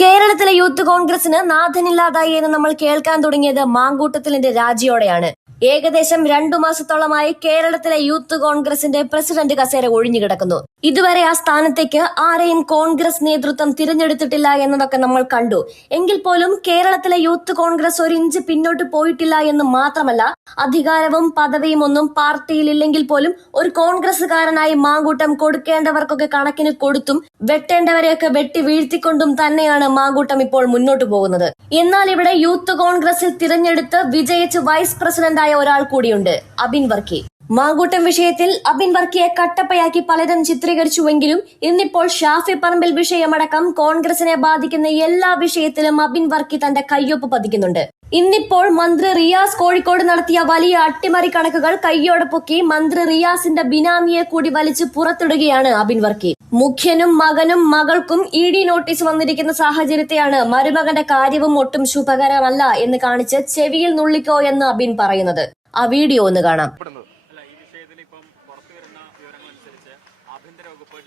കേരളത്തിലെ യൂത്ത് കോൺഗ്രസിന് നാഥനില്ലാതായി എന്ന് നമ്മൾ കേൾക്കാൻ തുടങ്ങിയത് മാങ്കൂട്ടത്തിലിന്റെ രാജിയോടെയാണ്. ഏകദേശം 2 മാസത്തോളമായി കേരളത്തിലെ യൂത്ത് കോൺഗ്രസിന്റെ പ്രസിഡന്റ് കസേര ഒഴിഞ്ഞുകിടക്കുന്നു. ഇതുവരെ ആ സ്ഥാനത്തേക്ക് ആരെയും കോൺഗ്രസ് നേതൃത്വം തിരഞ്ഞെടുത്തിട്ടില്ല എന്നതൊക്കെ നമ്മൾ കണ്ടു. എങ്കിൽ പോലും കേരളത്തിലെ യൂത്ത് കോൺഗ്രസ് ഒരു ഇഞ്ച് പിന്നോട്ട് പോയിട്ടില്ല എന്ന് മാത്രമല്ല, അധികാരവും പദവിയും ഒന്നും പാർട്ടിയിൽ ഇല്ലെങ്കിൽ പോലും ഒരു കോൺഗ്രസുകാരനായി മാങ്കൂട്ടം കൊടുക്കേണ്ടവർക്കൊക്കെ കണക്കിന് കൊടുത്തും വെട്ടേണ്ടവരെയൊക്കെ വെട്ടി വീഴ്ത്തിക്കൊണ്ടും തന്നെയാണ് മാങ്കൂട്ടം ഇപ്പോൾ മുന്നോട്ട് പോകുന്നത്. എന്നാൽ ഇവിടെ യൂത്ത് കോൺഗ്രസിൽ തിരഞ്ഞെടുത്ത് വിജയിച്ച് വൈസ് പ്രസിഡന്റായ ഒരാൾ കൂടിയുണ്ട്, അബിൻ വർക്കി. മാങ്കൂട്ടം വിഷയത്തിൽ അബിൻ വർക്കിയെ കട്ടപ്പയാക്കി പലരും ചിത്രീകരിച്ചുവെങ്കിലും ഇന്നിപ്പോൾ ഷാഫി പറമ്പിൽ വിഷയമടക്കം കോൺഗ്രസിനെ ബാധിക്കുന്ന എല്ലാ വിഷയത്തിലും അബിൻ വർക്കി തന്റെ കയ്യൊപ്പ് പതിക്കുന്നുണ്ട്. ഇന്നിപ്പോൾ മന്ത്രി റിയാസ് കോഴിക്കോട് നടത്തിയ വലിയ അട്ടിമറി കണക്കുകൾ കയ്യോടെ പൊക്കി മന്ത്രി റിയാസിന്റെ ബിനാമിയെ കൂടി വലിച്ചു പുറത്തിടുകയാണ് അബിൻ വർക്കി. മുഖ്യനും മകനും മകൾക്കും ED നോട്ടീസ് വന്നിരിക്കുന്ന സാഹചര്യത്തെയാണ് മരുമകന്റെ കാര്യവും ഒട്ടും ശുഭകരമല്ല എന്ന് കാണിച്ച് ചെവിയിൽ നുള്ളിക്കോ എന്ന് അബിൻ പറയുന്നത്. ആ വീഡിയോ ഒന്ന് കാണാം.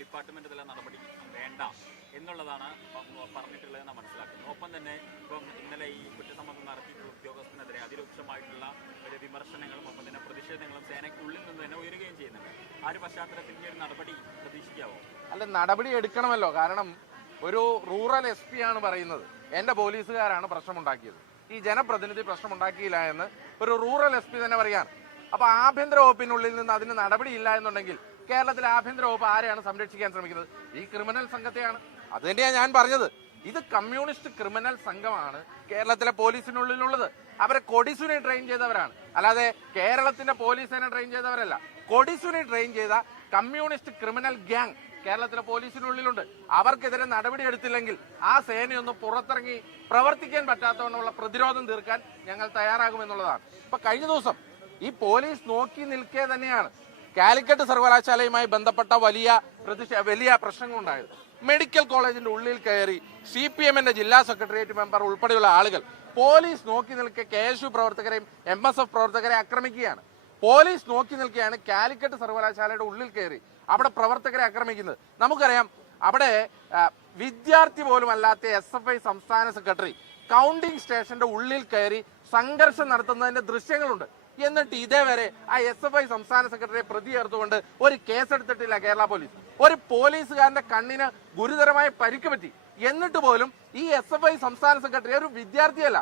ഡിപ്പാർട്ട്മെന്റ് തല നടപടി വേണ്ട എന്നുള്ളതാണ് പറഞ്ഞിട്ടുള്ളതെന്ന് മനസ്സിലാക്കുന്നു. ഒപ്പം തന്നെ ഇപ്പം ഇന്നലെ ഈ കുറ്റസമ്മതം നടത്തിയിട്ടുള്ള ഉദ്യോഗസ്ഥനെതിരെ അതിരൂക്ഷമായിട്ടുള്ള ഒരു വിമർശനങ്ങളും ഒപ്പം തന്നെ പ്രതിഷേധങ്ങളും സേനയ്ക്കുള്ളിൽ നിന്ന് തന്നെ ഉയരുകയും ചെയ്യുന്നുണ്ട്. ആ ഒരു പശ്ചാത്തലത്തിൽ ഈ ഒരു നടപടി പ്രതീക്ഷിക്കാവോ? അല്ല, നടപടി എടുക്കണമല്ലോ. കാരണം ഒരു റൂറൽ SP ആണ് പറയുന്നത് എന്റെ പോലീസുകാരാണ് പ്രശ്നമുണ്ടാക്കിയത്, ഈ ജനപ്രതിനിധി പ്രശ്നമുണ്ടാക്കിയില്ല എന്ന് ഒരു റൂറൽ SP തന്നെ പറയാണ്. അപ്പൊ ആഭ്യന്തര വകുപ്പിനുള്ളിൽ നിന്ന് അതിന് നടപടിയില്ല എന്നുണ്ടെങ്കിൽ കേരളത്തിലെ ആഭ്യന്തര വകുപ്പ് ആരെയാണ് സംരക്ഷിക്കാൻ ശ്രമിക്കുന്നത്? ഈ ക്രിമിനൽ സംഘത്തെയാണ്. അത് തന്നെയാണ് ഞാൻ പറഞ്ഞത്. ഇത് കമ്മ്യൂണിസ്റ്റ് ക്രിമിനൽ സംഘമാണ് കേരളത്തിലെ പോലീസിനുള്ളിലുള്ളത്. അവരെ കൊടിസുനി ട്രെയിൻ ചെയ്തവരാണ്, അല്ലാതെ കേരളത്തിന്റെ പോലീസിനെ ട്രെയിൻ ചെയ്തവരല്ല. കൊടിസുനി ട്രെയിൻ ചെയ്ത കമ്മ്യൂണിസ്റ്റ് ക്രിമിനൽ ഗ്യാങ് കേരളത്തിലെ പോലീസിനുള്ളിലുണ്ട്. അവർക്കെതിരെ നടപടി എടുത്തില്ലെങ്കിൽ ആ സേനയൊന്നും പുറത്തിറങ്ങി പ്രവർത്തിക്കാൻ പറ്റാത്തവണ്ണമുള്ള പ്രതിരോധം തീർക്കാൻ ഞങ്ങൾ തയ്യാറാകുമെന്നുള്ളതാണ്. ഇപ്പൊ കഴിഞ്ഞ ദിവസം ഈ പോലീസ് നോക്കി നിൽക്കെ തന്നെയാണ് കാലിക്കറ്റ് സർവകലാശാലയുമായി ബന്ധപ്പെട്ട വലിയ പ്രശ്നങ്ങളുണ്ടായത്. മെഡിക്കൽ കോളേജിന്റെ ഉള്ളിൽ കയറി CPM-ന്റെ ജില്ലാ സെക്രട്ടേറിയറ്റ് മെമ്പർ ഉൾപ്പെടെയുള്ള ആളുകൾ പോലീസ് നോക്കി നിൽക്കെ KSU പ്രവർത്തകരെയും MSF പ്രവർത്തകരെ ആക്രമിക്കുകയാണ്. പോലീസ് നോക്കി നിൽക്കുകയാണ് കാലിക്കറ്റ് സർവകലാശാലയുടെ ഉള്ളിൽ കയറി അവിടെ പ്രവർത്തകരെ ആക്രമിക്കുന്നത്. നമുക്കറിയാം, അവിടെ വിദ്യാർത്ഥി പോലും അല്ലാത്ത SFI സംസ്ഥാന സെക്രട്ടറി കൗണ്ടിംഗ് സ്റ്റേഷന്റെ ഉള്ളിൽ കയറി സംഘർഷം നടത്തുന്നതിന്റെ ദൃശ്യങ്ങളുണ്ട്. എന്നിട്ട് ഇതേവരെ ആ SFI സംസ്ഥാന സെക്രട്ടറിയെ പ്രതി ചേർത്തുകൊണ്ട് ഒരു കേസെടുത്തിട്ടില്ല കേരള പോലീസ്. ഒരു പോലീസുകാരന്റെ കണ്ണിന് ഗുരുതരമായ പരിക്ക് പറ്റി. എന്നിട്ട് പോലും ഈ SFI സംസ്ഥാന സെക്രട്ടറി ഒരു വിദ്യാർത്ഥിയല്ല,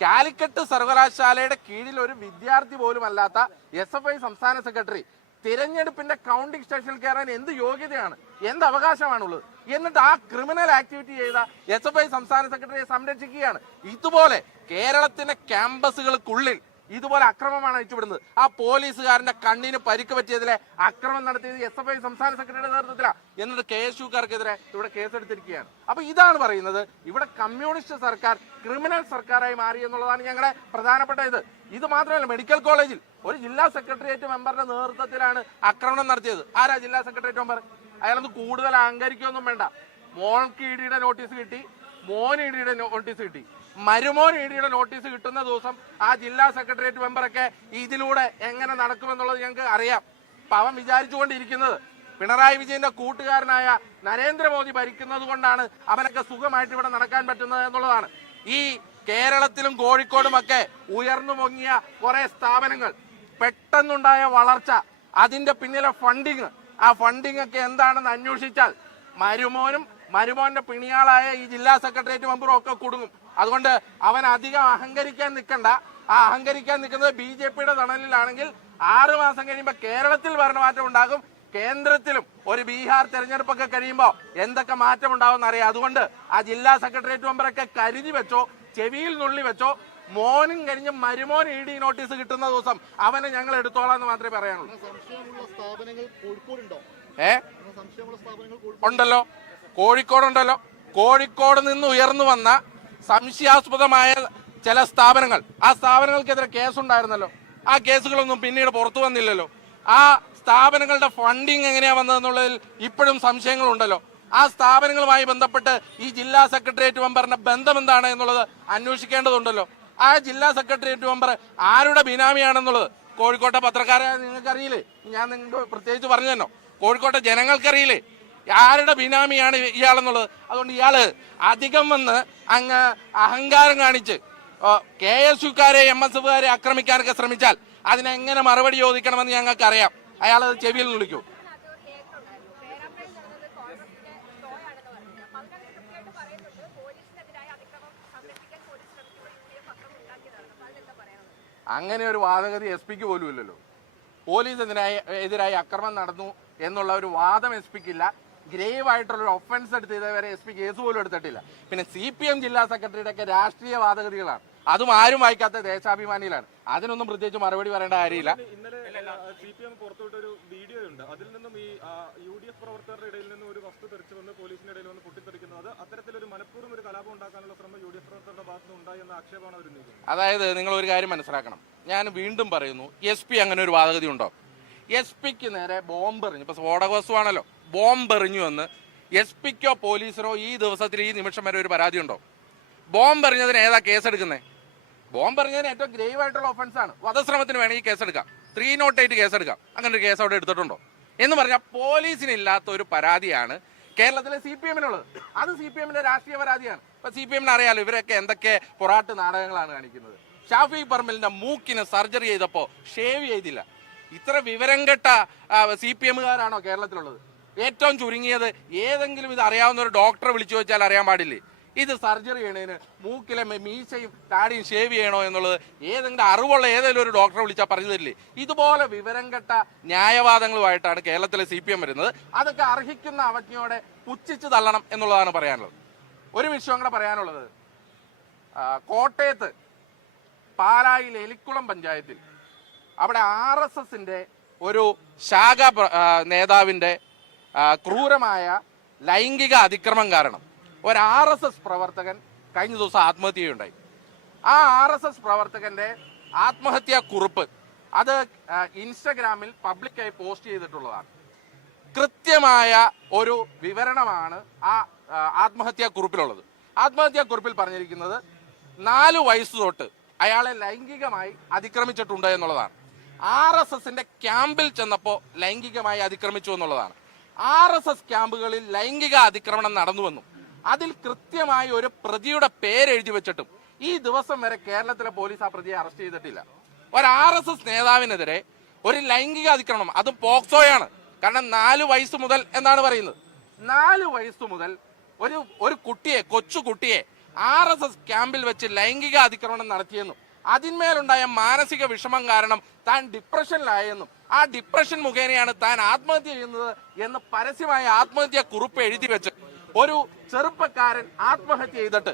കാലിക്കറ്റ് സർവകലാശാലയുടെ കീഴിൽ ഒരു വിദ്യാർത്ഥി പോലും അല്ലാത്ത SFI സംസ്ഥാന സെക്രട്ടറി തിരഞ്ഞെടുപ്പിന്റെ കൗണ്ടിംഗ് സ്റ്റേഷനിൽ കയറാൻ എന്ത് യോഗ്യതയാണ്, എന്ത് അവകാശമാണുള്ളത്? എന്നിട്ട് ആ ക്രിമിനൽ ആക്ടിവിറ്റി ചെയ്ത SFI സംസ്ഥാന സെക്രട്ടറിയെ സംരക്ഷിക്കുകയാണ്. ഇതുപോലെ കേരളത്തിന്റെ ക്യാമ്പസുകൾക്കുള്ളിൽ ഇതുപോലെ അക്രമമാണ് അയച്ചുവിടുന്നത്. ആ പോലീസുകാരന്റെ കണ്ണിന് പരിക്ക് പറ്റിയതിലെ അക്രമം നടത്തിയത് SFI സംസ്ഥാന സെക്രട്ടറിയുടെ നേതൃത്വത്തിലാണ്. എന്നിട്ട് KSUക്കാർക്കെതിരെ ഇവിടെ കേസെടുത്തിരിക്കുകയാണ്. അപ്പൊ ഇതാണ് പറയുന്നത്, ഇവിടെ കമ്മ്യൂണിസ്റ്റ് സർക്കാർ ക്രിമിനൽ സർക്കാരായി മാറി എന്നുള്ളതാണ് ഞങ്ങളുടെ പ്രധാനപ്പെട്ട ഇത് മാത്രമല്ല, മെഡിക്കൽ കോളേജിൽ ഒരു ജില്ലാ സെക്രട്ടേറിയറ്റ് മെമ്പറുടെ നേതൃത്വത്തിലാണ് ആക്രമണം നടത്തിയത്. ആരാ ജില്ലാ സെക്രട്ടേറിയറ്റ് മെമ്പർ? അയാളൊന്ന് കൂടുതൽ അഹങ്കരിക്കൊന്നും വേണ്ട. മോൾക്ക് ED-യുടെ നോട്ടീസ് കിട്ടി, മോൻ ED-യുടെ നോട്ടീസ് കിട്ടി. മരുമോൻ ED-യുടെ നോട്ടീസ് കിട്ടുന്ന ദിവസം ആ ജില്ലാ സെക്രട്ടേറിയറ്റ് മെമ്പറൊക്കെ ഇതിലൂടെ എങ്ങനെ നടക്കുമെന്നുള്ളത് ഞങ്ങൾക്ക് അറിയാം. അപ്പൊ അവൻ വിചാരിച്ചുകൊണ്ടിരിക്കുന്നത് പിണറായി വിജയന്റെ കൂട്ടുകാരനായ നരേന്ദ്രമോദി ഭരിക്കുന്നത് കൊണ്ടാണ് അവനൊക്കെ സുഖമായിട്ട് ഇവിടെ നടക്കാൻ പറ്റുന്നത് എന്നുള്ളതാണ്. ഈ കേരളത്തിലും കോഴിക്കോടുമൊക്കെ ഉയർന്നു പൊങ്ങിയ കുറെ സ്ഥാപനങ്ങൾ, പെട്ടെന്നുണ്ടായ വളർച്ച, അതിന്റെ പിന്നിലെ ഫണ്ടിങ്, ആ ഫണ്ടിങ് ഒക്കെ എന്താണെന്ന് അന്വേഷിച്ചാൽ മരുമോന്റെ പിണിയാളായ ഈ ജില്ലാ സെക്രട്ടേറിയറ്റ് മെമ്പറും ഒക്കെ കുടുങ്ങും. അതുകൊണ്ട് അവൻ അധികം അഹങ്കരിക്കാൻ നിൽക്കണ്ട. ആ അഹങ്കരിക്കാൻ നിൽക്കുന്നത് BJP-യുടെ തണലിലാണെങ്കിൽ 6 മാസം കഴിയുമ്പോൾ കേരളത്തിൽ ഭരണമാറ്റം ഉണ്ടാകും. കേന്ദ്രത്തിലും ഒരു ബീഹാർ തെരഞ്ഞെടുപ്പൊക്കെ കഴിയുമ്പോൾ എന്തൊക്കെ മാറ്റം ഉണ്ടാവും എന്നറിയാം. അതുകൊണ്ട് ആ ജില്ലാ സെക്രട്ടേറിയറ്റ് മെമ്പറൊക്കെ കരുതി വെച്ചോ, ചെവിയിൽ നുള്ളി വെച്ചോ. മോനും കഴിഞ്ഞ് മരുമോൻ ED നോട്ടീസ് കിട്ടുന്ന ദിവസം അവനെ ഞങ്ങൾ എടുത്തോളാം എന്ന് മാത്രമേ പറയാനുള്ളൂ. ഉണ്ടല്ലോ, കോഴിക്കോടുണ്ടല്ലോ. കോഴിക്കോട് നിന്ന് ഉയർന്നു വന്ന സംശയാസ്പദമായ ചില സ്ഥാപനങ്ങൾ, ആ സ്ഥാപനങ്ങൾക്കെതിരെ കേസുണ്ടായിരുന്നല്ലോ. ആ കേസുകളൊന്നും പിന്നീട് പുറത്തു വന്നില്ലല്ലോ. ആ സ്ഥാപനങ്ങളുടെ ഫണ്ടിങ് എങ്ങനെയാ വന്നതെന്നുള്ളതിൽ ഇപ്പോഴും സംശയങ്ങളുണ്ടല്ലോ. ആ സ്ഥാപനങ്ങളുമായി ബന്ധപ്പെട്ട് ഈ ജില്ലാ സെക്രട്ടേറിയറ്റ് മെമ്പറിന്റെ ബന്ധം എന്താണ് എന്നുള്ളത് അന്വേഷിക്കേണ്ടതുണ്ടല്ലോ. ആ ജില്ലാ സെക്രട്ടേറിയറ്റ് മെമ്പർ ആരുടെ ബിനാമിയാണെന്നുള്ളത് കോഴിക്കോട്ടെ പത്രക്കാരെ നിങ്ങൾക്ക് അറിയില്ലേ? ഞാൻ നിങ്ങൾക്ക് പ്രത്യേകിച്ച് പറഞ്ഞു തന്നോ? കോഴിക്കോട്ടെ ജനങ്ങൾക്കറിയില്ലേ? ആരുടെ ബിനാമിയാണ് ഇയാളെന്നുള്ളത്. അതുകൊണ്ട് ഇയാള് അധികം വന്ന് അങ്ങ് അഹങ്കാരം കാണിച്ച് KSUക്കാരെ MSFുകാരെ ആക്രമിക്കാനൊക്കെ ശ്രമിച്ചാൽ അതിനെങ്ങനെ മറുപടി ചോദിക്കണമെന്ന് ഞങ്ങൾക്ക് അറിയാം. അയാൾ ചെവിയിൽ വിളിക്കൂ. അങ്ങനെ ഒരു വാദഗതി SP-ക്ക് പോലും ഇല്ലല്ലോ. പോലീസ് എതിരായി അക്രമം നടന്നു എന്നുള്ള ഒരു വാദം SP-ക്ക് ഇല്ല. ഗ്രേവ് ആയിട്ടുള്ള ഒരു ഒഫൻസ് എടുത്ത് ഇതേവരെ SP കേസ് പോലും എടുത്തിട്ടില്ല. പിന്നെ CPM ജില്ലാ സെക്രട്ടറിയുടെ ഒക്കെ രാഷ്ട്രീയ വാദഗതികളാണ്. അതും ആരും വായിക്കാത്ത ദേശാഭിമാനിയിലാണ്. അതിനൊന്നും പ്രത്യേകിച്ച് മറുപടി പറയേണ്ട കാര്യമില്ല. ഇന്നലെ CPM പുറത്തുവിട്ടൊരു വീഡിയോ ഉണ്ട്. അതിൽ നിന്നും ഈ UDF പ്രവർത്തകരുടെ ഇടയിൽ നിന്നും ഒരു വസ്തു തെറിച്ചു വന്ന് പോലീസിന്റെ ഇടയിൽ വന്ന് പൊട്ടിത്തെറിക്കുന്നത് അത്തരത്തിലൊരു മനഃപൂർവ്വം ഒരു കലാപം ഉണ്ടാക്കാനുള്ള ശ്രമം UDF പ്രവർത്തകരുടെ ഭാഗത്തുനിന്ന് ഉണ്ടായി എന്ന ആക്ഷേപമാണ് അവർ ഉന്നയിക്കുന്നത്. അതായത് നിങ്ങൾ ഒരു കാര്യം മനസ്സിലാക്കണം. ഞാൻ വീണ്ടും പറയുന്നു, SP അങ്ങനെ ഒരു വാദഗതി ഉണ്ടോ? SP-ക്ക് നേരെ ബോംബെറിഞ്ഞു, ഇപ്പൊ സ്ഫോടക വസ്തുവാണല്ലോ, ബോംബെറിഞ്ഞു എന്ന് SP-ക്കോ പോലീസിനോ ഈ ദിവസത്തിൽ ഈ നിമിഷം വരെ ഒരു പരാതി ഉണ്ടോ? ബോംബെറിഞ്ഞതിന് ഏതാ കേസെടുക്കുന്നത്? ബോംബെറിഞ്ഞതിന് ഏറ്റവും ഗ്രേവ് ആയിട്ടുള്ള ഒഫൻസ് ആണ്. വധശ്രമത്തിന് വേണമെങ്കിൽ കേസെടുക്കാം, 308 കേസെടുക്കാം. അങ്ങനെ ഒരു കേസ് അവിടെ എടുത്തിട്ടുണ്ടോ എന്ന് പറഞ്ഞാൽ പോലീസിനില്ലാത്ത ഒരു പരാതിയാണ് കേരളത്തിലെ CPM-നുള്ളത്. അത് CPM-ന്റെ രാഷ്ട്രീയ പരാതിയാണ്. ഇപ്പൊ CPM-ന് അറിയാലോ ഇവരൊക്കെ എന്തൊക്കെ പൊറാട്ട് നാടകങ്ങളാണ് കാണിക്കുന്നത്. ഷാഫി പറമ്പിലിന്റെ മൂക്കിന് സർജറി ചെയ്തപ്പോ ഷേവ് ചെയ്തില്ല. ഇത്ര വിവരം കെട്ട CPM-കാരാണോ കേരളത്തിലുള്ളത്? ഏറ്റവും ചുരുങ്ങിയത് ഏതെങ്കിലും ഇത് അറിയാവുന്ന ഒരു ഡോക്ടറെ വിളിച്ചു വെച്ചാൽ അറിയാൻ പാടില്ലേ ഇത് സർജറി ചെയ്യണതിന് മൂക്കിലെ മീശയും താടിയും ഷേവ് ചെയ്യണോ എന്നുള്ളത്? ഏതെങ്കിലും അറിവുള്ള ഏതെങ്കിലും ഒരു ഡോക്ടറെ വിളിച്ചാൽ പറഞ്ഞു തരില്ലേ? ഇതുപോലെ വിവരം കെട്ട ന്യായവാദങ്ങളുമായിട്ടാണ് കേരളത്തിലെ CPM വരുന്നത്. അതൊക്കെ അർഹിക്കുന്ന അവജ്ഞയോടെ പുച്ഛിച്ച് തള്ളണം എന്നുള്ളതാണ് പറയാനുള്ളത്. ഒരു വിഷയം കൂടെ പറയാനുള്ളത്, കോട്ടയത്ത് പാലായിൽ എലിക്കുളം പഞ്ചായത്തിൽ അവിടെ RSSന്റെ ഒരു ശാഖ നേതാവിന്റെ ക്രൂരമായ ലൈംഗിക അതിക്രമം കാരണം ഒരു RSS പ്രവർത്തകൻ കഴിഞ്ഞ ദിവസം ആത്മഹത്യയുണ്ടായി. ആ RSS പ്രവർത്തകന്റെ ആത്മഹത്യാ കുറിപ്പ് അത് ഇൻസ്റ്റഗ്രാമിൽ പബ്ലിക്കായി പോസ്റ്റ് ചെയ്തിട്ടുള്ളതാണ്. കൃത്യമായ ഒരു വിവരണമാണ് ആ ആത്മഹത്യാ കുറിപ്പിലുള്ളത്. ആത്മഹത്യാ കുറിപ്പിൽ പറഞ്ഞിരിക്കുന്നത് 4 വയസ്സ് തൊട്ട് അയാളെ ലൈംഗികമായി അതിക്രമിച്ചിട്ടുണ്ട് എന്നുള്ളതാണ്. RSSന്റെ ക്യാമ്പിൽ ചെന്നപ്പോൾ ലൈംഗികമായി അതിക്രമിച്ചു എന്നുള്ളതാണ്. RSS ക്യാമ്പുകളിൽ ലൈംഗിക അതിക്രമണം നടന്നുവെന്നും അതിൽ കൃത്യമായി ഒരു പ്രതിയുടെ പേരെഴുതി വെച്ചിട്ടും ഈ ദിവസം വരെ കേരളത്തിലെ പോലീസ് ആ പ്രതിയെ അറസ്റ്റ് ചെയ്തിട്ടില്ല. ഒരു RSS നേതാവിനെതിരെ ഒരു ലൈംഗിക അതിക്രമണം, അതും പോക്സോയാണ്. കാരണം 4 വയസ്സ് മുതൽ എന്നാണ് പറയുന്നത്. 4 വയസ്സ് മുതൽ ഒരു കുട്ടിയെ, കൊച്ചു കുട്ടിയെ RSS ക്യാമ്പിൽ വെച്ച് ലൈംഗിക അതിക്രമണം നടത്തിയെന്നും അതിന്മേലുണ്ടായ മാനസിക വിഷമം കാരണം താൻ ഡിപ്രഷനിലായെന്നും ആ ഡിപ്രഷൻ മുഖേനയാണ് താൻ ആത്മഹത്യ ചെയ്യുന്നത് എന്ന് പരസ്യമായ ആത്മഹത്യാ കുറിപ്പ് എഴുതി വെച്ച് ഒരു ചെറുപ്പക്കാരൻ ആത്മഹത്യ ചെയ്തിട്ട്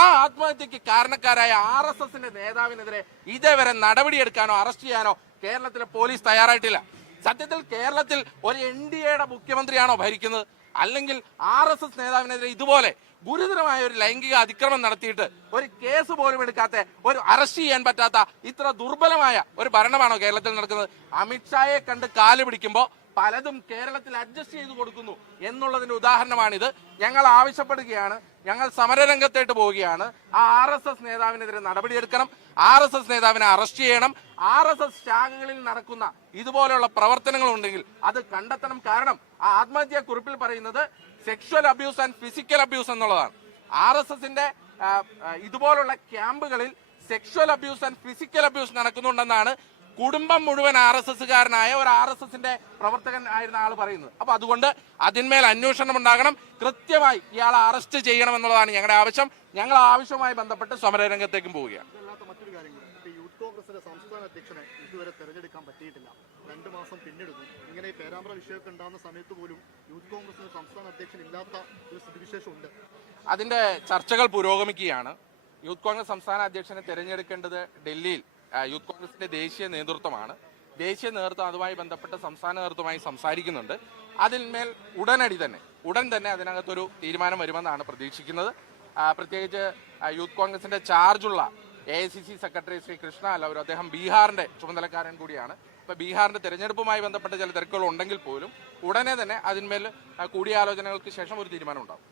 ആ ആത്മഹത്യക്ക് കാരണക്കാരായ RSSന്റെ നേതാവിനെതിരെ ഇതേവരെ നടപടിയെടുക്കാനോ അറസ്റ്റ് ചെയ്യാനോ കേരളത്തിലെ പോലീസ് തയ്യാറായിട്ടില്ല. സത്യത്തിൽ കേരളത്തിൽ ഒരു NDAയുടെ മുഖ്യമന്ത്രിയാണോ ഭരിക്കുന്നത്? അല്ലെങ്കിൽ RSS നേതാവിനെതിരെ ഇതുപോലെ ഗുരുതരമായ ഒരു ലൈംഗിക അതിക്രമം നടത്തിയിട്ട് ഒരു കേസ് പോലും എടുക്കാത്ത, ഒരു അറസ്റ്റ് ചെയ്യാൻ പറ്റാത്ത ഇത്ര ദുർബലമായ ഒരു ഭരണമാണോ കേരളത്തിൽ നടക്കുന്നത്? അമിത്ഷായെ കണ്ട് കാല് പിടിക്കുമ്പോൾ പലതും കേരളത്തിൽ അഡ്ജസ്റ്റ് ചെയ്തു കൊടുക്കുന്നു എന്നുള്ളതിന്റെ ഉദാഹരണമാണിത്. ഞങ്ങൾ ആവശ്യപ്പെടുകയാണ്, ഞങ്ങൾ സമരരംഗത്തേട്ട് പോവുകയാണ്. ആ RSS നേതാവിനെതിരെ നടപടിയെടുക്കണം, RSS നേതാവിനെ അറസ്റ്റ് ചെയ്യണം. RSS ശാഖകളിൽ നടക്കുന്ന ഇതുപോലെയുള്ള പ്രവർത്തനങ്ങൾ ഉണ്ടെങ്കിൽ അത് കണ്ടെത്തണം. കാരണം ആ ആത്മഹത്യാ കുറിപ്പിൽ പറയുന്നത് sexual abuse and physical abuse എന്നുള്ളതാണ്. RSSന്റെ ഇതുപോലുള്ള ക്യാമ്പുകളിൽ sexual abuse and physical abuse നടക്കുന്നുണ്ടെന്നാണ് കുടുംബം മുഴുവൻ RSSകാരനായ ഒരു RSSന്റെ പ്രവർത്തകൻ ആയിരുന്ന ആൾ പറയുന്നത്. അപ്പൊ അതുകൊണ്ട് അതിന്മേൽ അന്വേഷണം ഉണ്ടാകണം, കൃത്യമായി ഇയാളെ അറസ്റ്റ് ചെയ്യണം എന്നുള്ളതാണ് ഞങ്ങളുടെ ആവശ്യം. ഞങ്ങൾ ആവശ്യവുമായി ബന്ധപ്പെട്ട് സമരരംഗത്തേക്കും പോവുകയാണ്. മറ്റൊരു കാര്യം, യൂത്ത് കോൺഗ്രസിന്റെ സംസ്ഥാന അധ്യക്ഷനെ ഇതുവരെ തെരഞ്ഞെടുക്കാൻ പറ്റിയിട്ടില്ല. 2 മാസം പിന്നിടുന്നു. ഇങ്ങനെ ഈ പേരാമ്പ്ര വിഷയമൊക്കെ ഉണ്ടാകുന്ന സമയത്ത് പോലും യൂത്ത് കോൺഗ്രസിന് സംസ്ഥാന അധ്യക്ഷൻ ഇല്ലാത്ത ഒരു സ്ഥിതിവിശേഷമുണ്ട്. അതിന്റെ ചർച്ചകൾ പുരോഗമിക്കുകയാണ്. യൂത്ത് കോൺഗ്രസ് സംസ്ഥാന അധ്യക്ഷനെ തെരഞ്ഞെടുക്കേണ്ടത് ഡൽഹിയിൽ യൂത്ത് കോൺഗ്രസിന്റെ ദേശീയ നേതൃത്വമാണ്. ദേശീയ നേതൃത്വം അതുമായി ബന്ധപ്പെട്ട് സംസ്ഥാന നേതൃത്വമായി സംസാരിക്കുന്നുണ്ട്. അതിന്മേൽ ഉടൻ തന്നെ അതിനകത്തൊരു തീരുമാനം വരുമെന്നാണ് പ്രതീക്ഷിക്കുന്നത്. പ്രത്യേകിച്ച് യൂത്ത് കോൺഗ്രസിന്റെ ചാർജുള്ള AICC സെക്രട്ടറി ശ്രീ കൃഷ്ണ അല്ലവർ, അദ്ദേഹം ബീഹാറിന്റെ ചുമതലക്കാരൻ കൂടിയാണ്. അപ്പൊ ബീഹാറിന്റെ തെരഞ്ഞെടുപ്പുമായി ബന്ധപ്പെട്ട ചില തിരക്കുകൾ ഉണ്ടെങ്കിൽ പോലും ഉടനെ തന്നെ അതിന്മേൽ കൂടിയാലോചനകൾക്ക് ശേഷം ഒരു തീരുമാനം ഉണ്ടാവും.